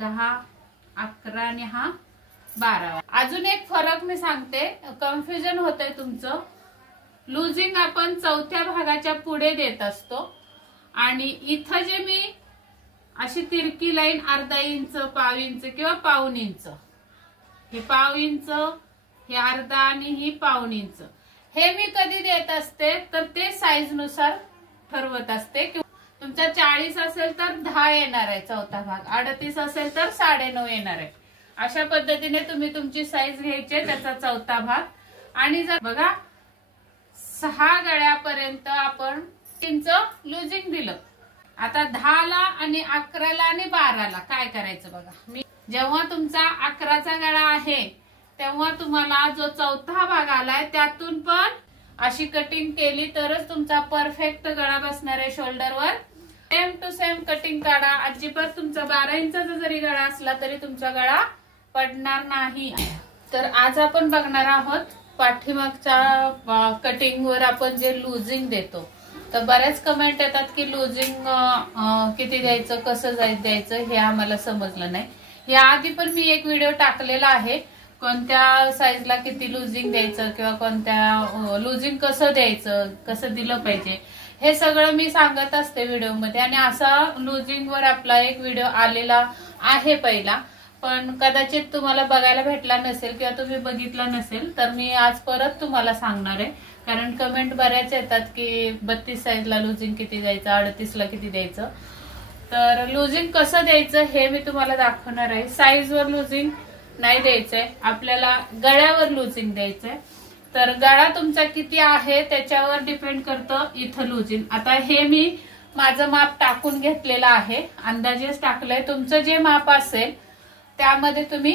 10, 11 आणि हा 12. अजून एक फरक मी सांगते, कन्फ्युजन होतंय तुमचं. लुजिंग आपण चौथ्या भागाच्या पुढे देत असतो आणि इथं जे मी अशी तिरकी लाईन अर्धा इंच, पाव इंच किंवा पाऊण इंच, हे पाव इंच, हे अर्धा आणि ही पाऊण इंच, हे मी कधी देत असते तर ते साईज नुसार ठरवत असते. तुमचा 40 असेल तर 10 येणार आहे चौथा भाग, 38 असेल तर 9.5 येणार आहे. अशा पद्धतीने तुम्ही तुमची साईज घ्यायची, त्याचा चौथा भाग. आणि जर बघा 6 गळ्यापर्यंत आपण इंच लुजिंग दिलं. आता 10 ला आणि 11 ला आणि 12 ला काय करायचं बघा. मी जेव्हा तुमचा 11चा गळा आहे तेव्हा तुम्हाला जो चौथा भाग आलाय त्यातून पण अशी कटिंग केली तरच तुमचा परफेक्ट गळा बसणार आहे शोल्डरवर. सेम टू सेम कटिंग काढा. अजिबात तुमचा 12 इंचाचा जरी गळा असला तरी तुमचा गळा पडणार नाही. तर आज आपण बघणार आहोत पाठीमागच्या कटिंग वर आपण जे लुजिंग देतो. तर बऱ्याच कमेंट येतात की लुजिंग किती द्यायचं, कसं द्यायचं हे आम्हाला समजलं नाही. याआधी पण मी एक व्हिडिओ टाकलेला आहे, कोणत्या साईजला किती लुजिंग द्यायचं किंवा कोणत्या लुजिंग कसं द्यायचं, कसं दिलं पाहिजे, हे सगळं मी सांगत असते व्हिडिओमध्ये. आणि असा लुजिंग वर आपला एक व्हिडिओ आलेला आहे पहिला, पण कदाचित तुम्हाला बघायला भेटला नसेल किंवा तुम्ही बघितला नसेल, तर मी आज परत तुम्हाला सांगणार आहे. कारण कमेंट बऱ्याच येतात की 32 साईजला लुजिंग किती द्यायचं, 38 ला किती द्यायचं. तर लुजिंग कसं द्यायचं हे मी तुम्हाला दाखवणार आहे. साईजवर लुजिंग नाही द्यायचंय आपल्याला, गळ्यावर लुजिंग द्यायचंय. तर गळा तुमचा किती आहे त्याच्यावर डिपेंड करतं इथं लुजिंग. आता हे मी माझं माप टाकून घेतलेलं आहे, अंदाजेच टाकलंय. तुमचं जे माप असेल त्यामध्ये तुम्ही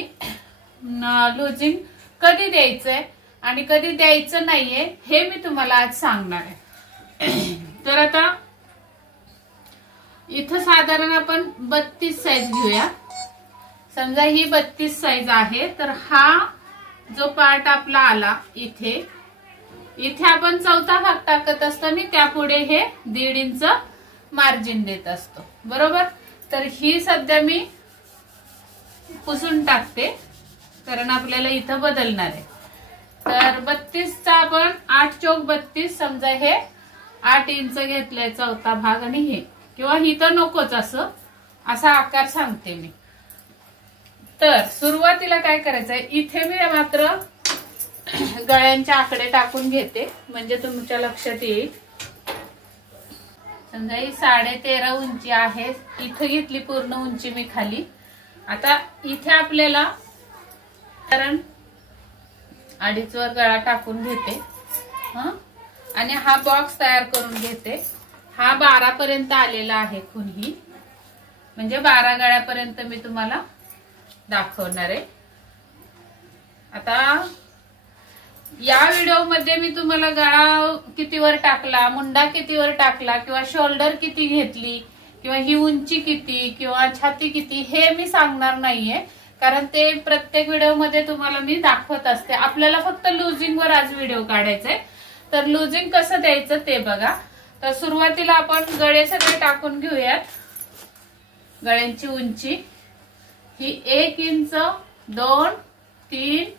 लुजिंग कधी द्यायचंय आणि कधी द्यायचं नाहीये हे मी तुम्हाला आज सांगणार आहे. तर आता इथं साधारण आपण 32 साईज घेऊया. समजा ही 32 साईज आहे, तर हा जो पार्ट आपला आला इथे आपण चौथा भाग टाकत असताना त्यापुढे हे 1.5 इंच मार्जिन देत असतो, बरोबर. तर ही सध्या मी पुसून टाकते कारण आपल्याला इथं बदलणार आहे. तर 32चा आपण 8 चौक 32, समजा हे 8 इंच घेतलंय चौथा भाग आणि हे, किंवा ही तर नकोच असा आकार सांगते मी. तर सुरुवातीला काय करायचंय, इथे मी मात्र गळ्यांचे आकडे टाकून घेते म्हणजे तुमच्या लक्षात येईल. समजा ही 13.5 उंची आहे, इथं घेतली पूर्ण उंची मी खाली. आता इथे आपल्याला कारण 2.5 वर गळा टाकून घेते आणि हा बॉक्स तयार करून घेते. हा 12 पर्यंत आलेला आहे कुणीही, म्हणजे 12 गळ्यापर्यंत मी तुम्हाला दाखवणार आहे. आता या व्हिडिओ मध्ये मी तुम्हाला गळा कितीवर टाकला, मुंडा कितीवर टाकला किंवा शोल्डर किती घेतली किंवा ही उंची किती किंवा छाती किती हे मी सांगणार नाहीये, कारण ते प्रत्येक व्हिडिओ मध्ये तुम्हाला मी दाखवत असते. आपल्याला फक्त लुजिंग वर आज व्हिडिओ काढायचंय. तर लुजिंग कसं द्यायचं ते बघा. तर सुरुवातीला आपण गळे सगळे टाकून घेऊयात. गळ्यांची उंची ही 1 इंच, 2, 3,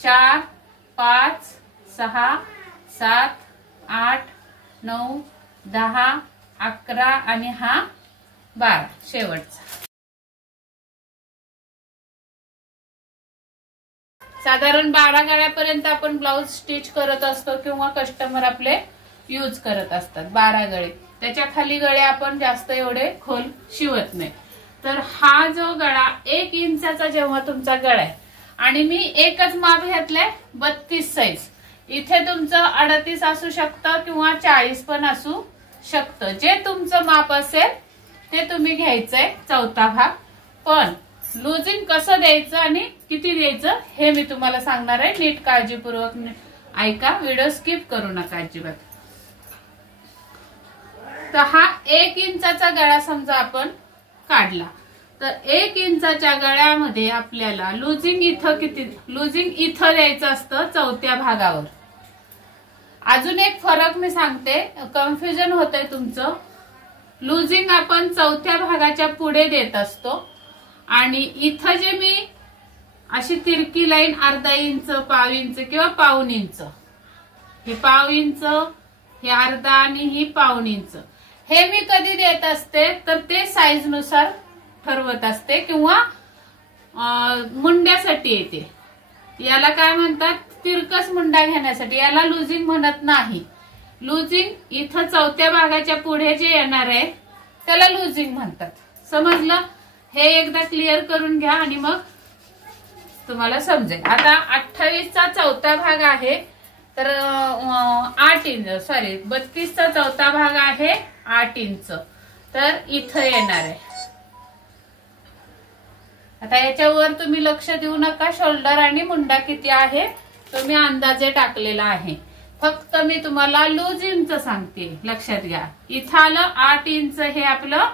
4, 5, 6, 7, 8, 9, 10, 11 आणि हा 12 शेवटचा. साधारण 12 गळ्यापर्यंत आपण ब्लाउज स्टिच करत असतो किंवा कस्टमर आपले यूज करत असतात 12 गळे. त्याच्या खाली गळे आपण जास्त एवढे खोल शिवत नाही. तर हा जो गळा 1 इंचाचा जेव्हा तुमचा गळा आहे आणि मी एकच माप घेतलंय 32 साईज, इथे तुमचं 38 असू शकतं किंवा 40 पण असू शकतं. जे तुमचं माप असेल ते तुम्ही घ्यायचंय चौथा भाग. पण लुजिंग कसं द्यायचं आणि किती द्यायचं हे मी तुम्हाला सांगणार आहे. नीट काळजीपूर्वक ऐका, व्हिडिओ स्किप करू नका अजिबात. तर हा 1 इंचाचा गळा समजा आपण काढला, तर 1 इंचाच्या गळ्यामध्ये आपल्याला लुजिंग इथं किती, लुजिंग इथं द्यायचं असतं चौथ्या भागावर. अजून एक फरक मी सांगते, कन्फ्युजन होतंय तुमचं. लुजिंग आपण चौथ्या भागाच्या पुढे देत असतो आणि इथं जे मी अशी तिरकी लाईन अर्धा इंच, पाव इंच किंवा पाऊण इंच, हे पाव इंच, हे अर्धा आणि ही पाऊण इंच, हे मी कधी देत असते तर ते साईज नुसार ठरवत असते किंवा मुंड्यासाठी येते. याला काय म्हणतात, तिरकस मुंडा घेण्यासाठी. याला लुजिंग म्हणत नाही. लुजिंग इथं चौथ्या भागाच्या पुढे जे येणार आहे त्याला लुजिंग म्हणतात. समजलं? हे एकदा क्लिअर करून घ्या आणि मग तुम्हाला समजेल. आता 28चा चौथा भाग आहे तर 8 इंच, सॉरी 32चा चौथा भाग आहे 8 इंच, तर इथं येणार आहे. आता याच्यावर तुम्ही लक्ष देऊ नका, शोल्डर आणि मुंडा किती आहे तो मी अंदाजे टाकलेला आहे. फक्त मी तुम्हाला लूज इंच सांगते, लक्षात घ्या. इथं आलं 8 इंच, हे आपलं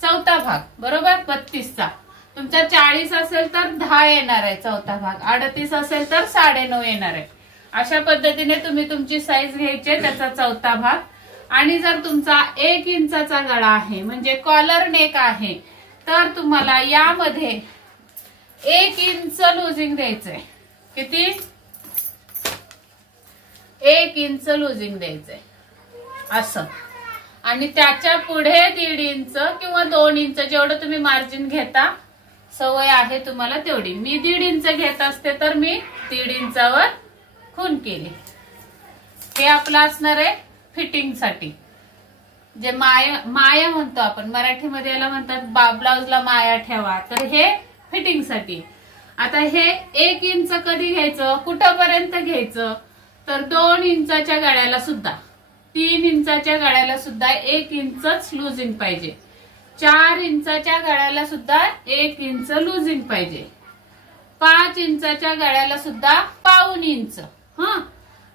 चौथा भाग, बरोबर. 32चा तुमचा 40 असेल तर 10 येणार आहे चौथा भाग, 38 असेल तर 9.5 येणार आहे. अशा पद्धतीने तुम्ही तुमची साईज घ्यायची, त्याचा चौथा भाग. आणि जर तुमचा 1 इंचाचा गळा आहे म्हणजे कॉलर नेक आहे तर तुम्हाला यामध्ये 1 इंच लुजिंग द्यायचंय. किती? 1 इंच लुजिंग द्यायचंय असं. आणि त्याच्या पुढे 1.5 इंच किंवा 2 इंच, जेवढं तुम्ही मार्जिन घेता, सवय आहे तुम्हाला तेवढी. मी 1.5 इंच घेत असते तर मी 1.5 इंचावर खून केली. हे आपलं असणार आहे फिटिंग साठी, जे माया म्हणतो आपण मराठीमध्ये, याला म्हणतात ब्लाउजला माया ठेवा, तर हे फिटिंग साठी. आता हे 1 इंच कधी घ्यायचं, कुठपर्यंत घ्यायचं, तर 2 इंचाच्या गळ्याला सुद्धा, 3 इंचाच्या गळ्याला सुद्धा 1 इंचच लुजिंग पाहिजे. 4 इंचाच्या गळ्याला सुद्धा 1 इंच लुजिंग पाहिजे. 5 इंचाच्या गळ्याला सुद्धा पाऊण इंच.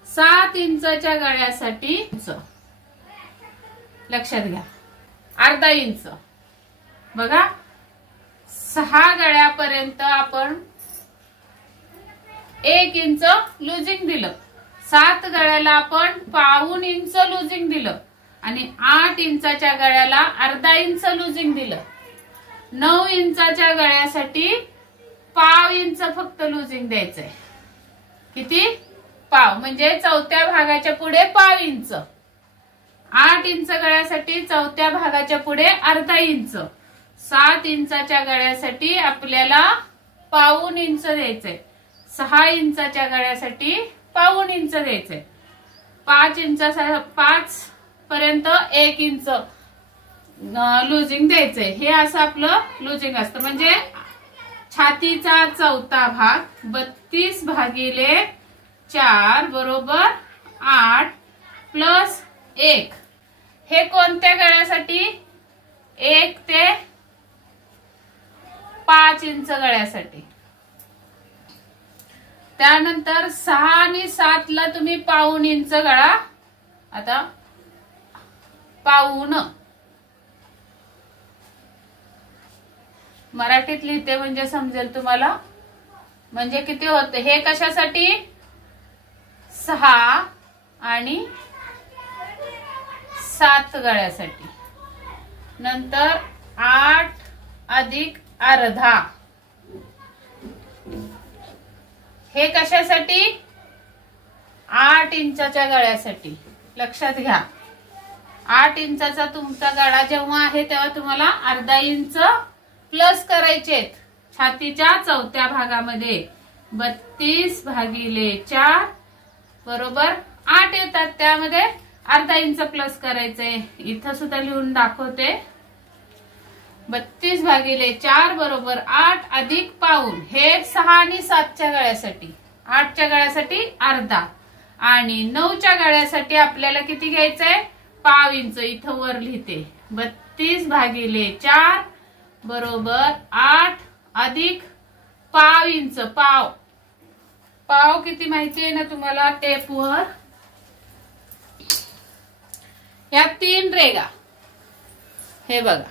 7 इंचाच्या गळ्यासाठी लक्षात घ्या अर्धा इंच. बघा 6 गळ्यापर्यंत आपण 1 इंच लुजिंग दिलं, 7 गळ्याला आपण पाऊण इंच लुजिंग दिलं आणि 8 इंचाच्या गळ्याला अर्धा इंच लुजिंग दिलं. 9 इंचाच्या गळ्यासाठी पाव इंच फक्त लुजिंग द्यायचंय. किती? पाव, म्हणजे चौथ्या भागाच्या पुढे पाव इंच. 8 इंच गळ्यासाठी चौथ्या भागाच्या पुढे अर्धा इंच. 7 इंचाच्या गळ्यासाठी आपल्याला पाऊण इंच द्यायचंय. 6 इंचाच्या गळ्यासाठी पाऊण इंच द्यायचंय. 5 पर्यंत 1 इंच लुजिंग द्यायचंय. हे असं आपलं लुजिंग असतं. म्हणजे छातीचा चौथा भाग 32 भागिले 4 बरोबर 8 प्लस 1. हे कोणत्या गळ्यासाठी? 1 ते 5 इंच गळ्यासाठी. त्यानंतर 6 आणि 7 ला तुम्ही पाऊण इंच गळा, आता पाऊण मराठीत लिहिते म्हणजे समजेल तुम्हाला. म्हणजे किती होते हे, कशासाठी? 6 आणि 7 गळ्यासाठी. नंतर 8 अधिक अर्धा, हे कशासाठी? 8 इंचाच्या गळ्यासाठी. लक्षात घ्या 8 इंचाचा तुमचा गळा जेव्हा आहे तेव्हा तुम्हाला अर्धा इंच प्लस करायचे. छातीच्या चौथ्या भागामध्ये 32 भागिले 4 बरोबर 8 येतात, त्यामध्ये अर्धा इंच प्लस करायचंय. इथं सुद्धा लिहून दाखवते. 32 भागिले 4 बरोबर 8 अधिक पाऊण, हे 6 आणि 7च्या गळ्यासाठी. 8च्या गळ्यासाठी अर्धा आणि 9च्या गळ्यासाठी आपल्याला किती घ्यायचंय? पाव इंच. इथं वर लिहिते 32 भागिले 4 बरोबर 8 अधिक पाव इंच. पाव किती माहिती आहे ना तुम्हाला टेपवर? या 3 रेगा, हे बघा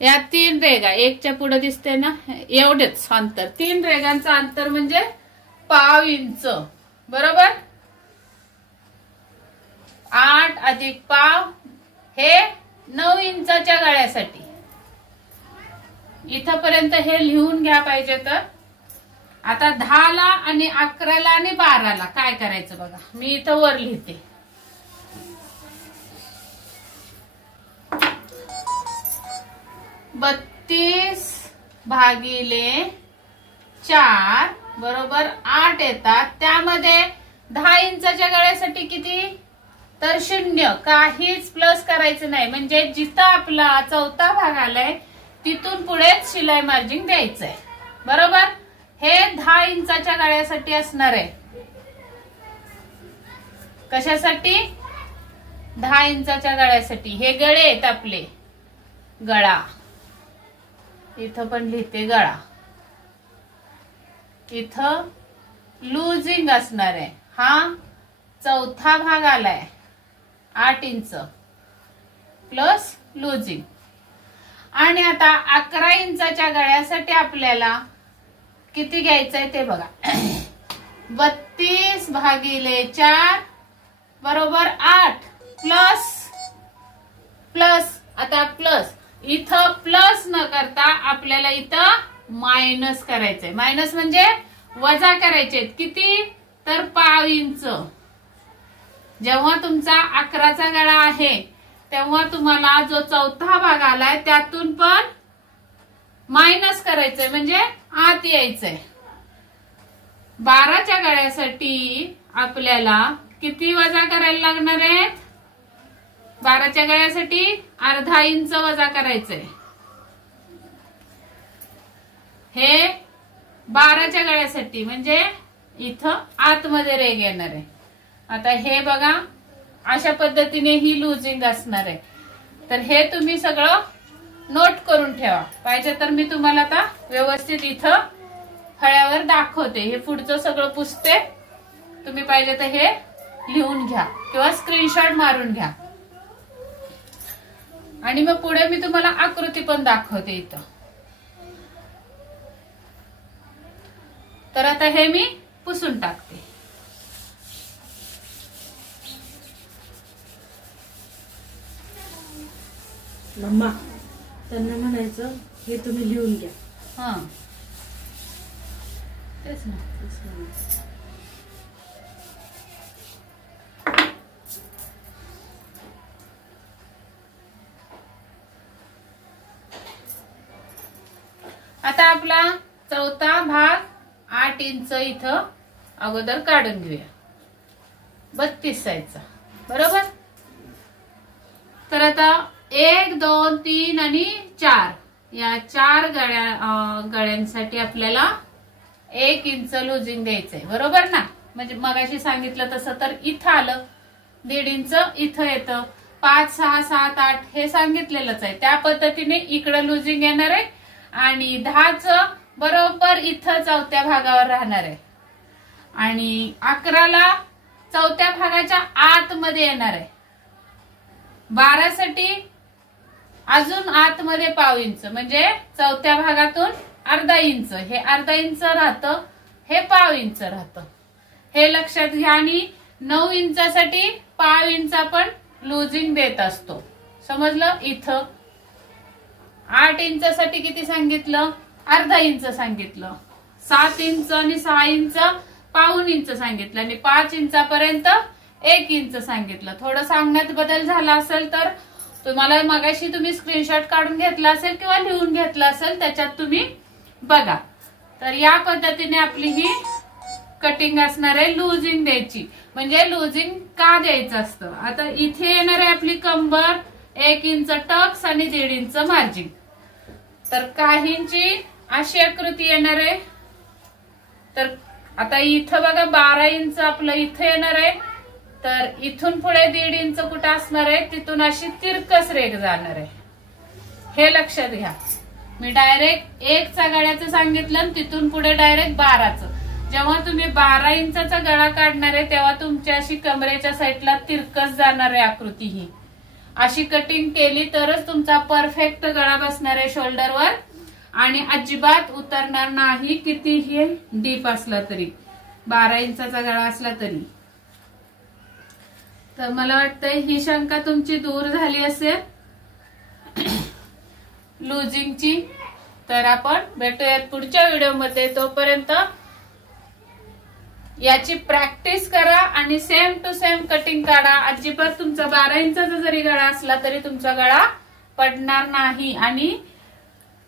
या 3 रेगा, 1च्या पुढे दिसते ना, एवढेच अंतर. 3 रेगांचं अंतर म्हणजे पाव इंच बरोबर. 8 अधिक पाव हे 9 इंचाच्या गळ्यासाठी. इथपर्यंत हे लिहून घ्या पाहिजे तर. आता 10ला आणि 11ला आणि 12ला काय करायचं बघा. मी इथं वर लिहिते. बत्तीस भागिले 4 बरोबर 8 येतात. त्यामध्ये 10 इंचाच्या गळ्यासाठी किती तर 0. काहीच प्लस करायचं नाही. म्हणजे जिथं आपला चौथा भाग आलाय तिथून पुढेच शिलाई मार्जिन द्यायचंय. बरोबर. हे 10 इंचाच्या गळ्यासाठी असणार आहे. कशासाठी 10 इंचाच्या गळ्यासाठी. हे गळे आहेत आपले. गळा इथं पण लिहिते गळा. इथं लूजिंग असणार आहे. हा चौथा भाग आलाय 8 इंच प्लस लूजिंग. आणि आता 11 इंचाच्या गळ्यासाठी आपल्याला किती घ्यायचंय ते बघा. 32 भागिले 4 बरोबर 8 प्लस आता प्लस इथं प्लस न करता आपल्याला इथं मायनस करायचंय. मायनस म्हणजे वजा करायचे. किती तर पाव इंच. जेव्हा तुमचा 11चा गळा आहे तेव्हा तुम्हाला जो चौथा भाग आलाय त्यातून पण मायनस करायचंय म्हणजे आत यायचंय. 12च्या गळ्यासाठी आपल्याला किती वजा करायला लागणार आहेत. 12च्या गळ्यासाठी अर्धा इंच वजा करायचंय. हे 12च्या गळ्यासाठी म्हणजे इथं आतमध्ये रेग येणार आहे. आता हे बघा अशा पद्धतीने ही लूजिंग असणार आहे. तर हे तुम्ही सगळं नोट करून ठेवा. पाहिजे तर मी तुम्हाला आता व्यवस्थित इथं फळ्यावर दाखवते. हे पुढचं सगळं पुसते. तुम्ही पाहिजे तर हे लिहून घ्या किंवा स्क्रीनशॉट मारून घ्या. आणि मग पुढे मी तुम्हाला आकृती पण दाखवते इथं. तर आता हे मी पुसून टाकते. मम्मा त्यांना म्हणायचं हे तुम्ही लिहून घ्या. हा तेच ना. आता आपला चौथा भाग 8 इंच इथं अगोदर काढून घेऊया. 32 साईजचा. बरोबर. तर आता 1 2 3 आणि 4 या 4 गळ्यांसाठी आपल्याला 1 इंच लूजिंग द्यायचंय. बरोबर ना. म्हणजे मगाशी सांगितलं तसं तर इथं आलं 1.5 इंच इथं येतं. 5 6 7 8 हे सांगितलेलंच आहे. त्या पद्धतीने इकडं लूजिंग येणार आहे. आणि 10चं बरोबर इथं चौथ्या भागावर राहणार आहे. आणि 11ला चौथ्या भागाच्या आतमध्ये येणार आहे. 12साठी अजून आतमध्ये पाव इंच म्हणजे चौथ्या भागातून अर्धा इंच. हे अर्धा इंच राहतं. हे पाव इंच राहतं. हे लक्षात घ्या. आणि 9 इंचासाठी पाव इंच आपण लूजिंग देत असतो. समजलं. इथं 8 इंचासाठी किती सांगितलं अर्धा इंच सांगितलं. 7 इंच आणि 6 इंच पाऊण इंच सांगितलं. आणि 5 इंचापर्यंत 1 इंच सांगितलं. थोडं सांगण्यात बदल झाला असेल तर तुम्हाला मगाशी तुम्ही स्क्रीनशॉट काढून घेतला असेल किंवा लिहून घेतला असेल त्याच्यात तुम्ही बघा. तर या पद्धतीने आपली ही कटिंग असणार आहे. लूजिंग द्यायची म्हणजे लूजिंग का द्यायचं असतं. आता इथे येणार आहे आपली कंबर 1 इंच टक्स आणि 1.5 इंच मार्जिन. तर काहींची अशी आकृती येणार आहे. तर आता इथं बघा 12 इंच आपलं इथं येणार आहे. तर इथून पुढे 1.5 इंच कुठं असणार आहे तिथून अशी तिरकस रेघ जाणार आहे. हे लक्षात घ्या. मी डायरेक्ट 1चा गळ्याचं सांगितलं आणि तिथून पुढे डायरेक्ट 12चं. जेव्हा तुम्ही 12 इंचाचा गळा काढणार आहे तेव्हा तुमच्या अशी कमरेच्या साईडला तिरकस जाणार आहे आकृती. ही अशी कटिंग केली तरच तुमचा परफेक्ट गळा बसणार आहे शोल्डरवर आणि अजिबात उतरणार नाही. कितीही डीप असला तरी 12 इंचाचा गळा असला तरी. तर मला वाटतंय ही शंका तुमची दूर झाली असेल लूजिंगची. तर आपण भेटूयात पुढच्या व्हिडिओमध्ये. तोपर्यंत याची प्रॅक्टिस करा आणि सेम टू सेम कटिंग काढा. अजिबात तुमचा 12 इंचाचा जरी गळा असला तरी तुमचा गळा पडणार नाही. आणि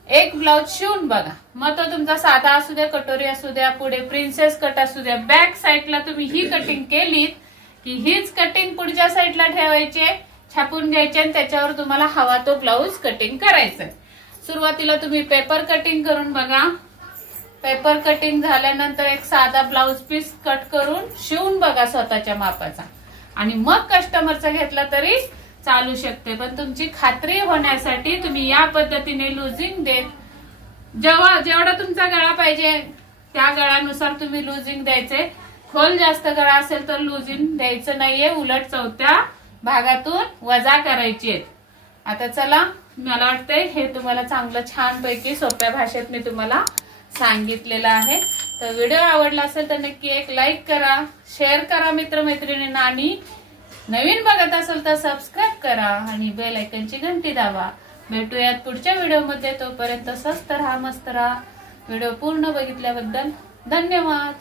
एक ब्लाउज शिवून बघा, मग तो तुमचा साधा असू द्या, कटोरी असू द्या, पुढे प्रिन्सेस कट असू द्या, बॅक साईडला तुम्ही ही कटिंग केलीत की हीच कटिंग पुढच्या साईडला ठेवायची, छापून घ्यायची आणि त्याच्यावर तुम्हाला हवा तो ब्लाउज कटिंग करायचा. सुरुवातीला तुम्ही पेपर कटिंग करून बघा. पेपर कटिंग झाल्यानंतर एक साधा ब्लाउज पीस कट करून शिवून बघा स्वतःच्या मापाचा, आणि मग कस्टमरचा घेतला तरी चालू शकते. पण तुमची खात्री होण्यासाठी तुम्ही या पद्धतीने लुजिंग देत, जेवढा तुमचा गळा पाहिजे त्या गळ्यानुसार तुम्ही लुजिंग द्यायचे. खोल जास्त गळा असेल तर लुजिंग द्यायचं नाहीये, उलट चौथ्या भागातून वजा करायची. आता चला, मला वाटतंय हे तुम्हाला चांगलं छानपैकी सोप्या भाषेत मी तुम्हाला सांगितलेलं आहे. तर व्हिडिओ आवडला असेल तर नक्की एक लाईक करा, शेअर करा मित्रमैत्रिणींना, आणि नवीन बघत असेल तर सबस्क्राईब करा आणि बेल आयकॉनची घंटी दाबा. भेटूयात पुढच्या व्हिडिओमध्ये. तोपर्यंत स्वस्त राहा, मस्त राहा. व्हिडिओ पूर्ण बघितल्याबद्दल धन्यवाद.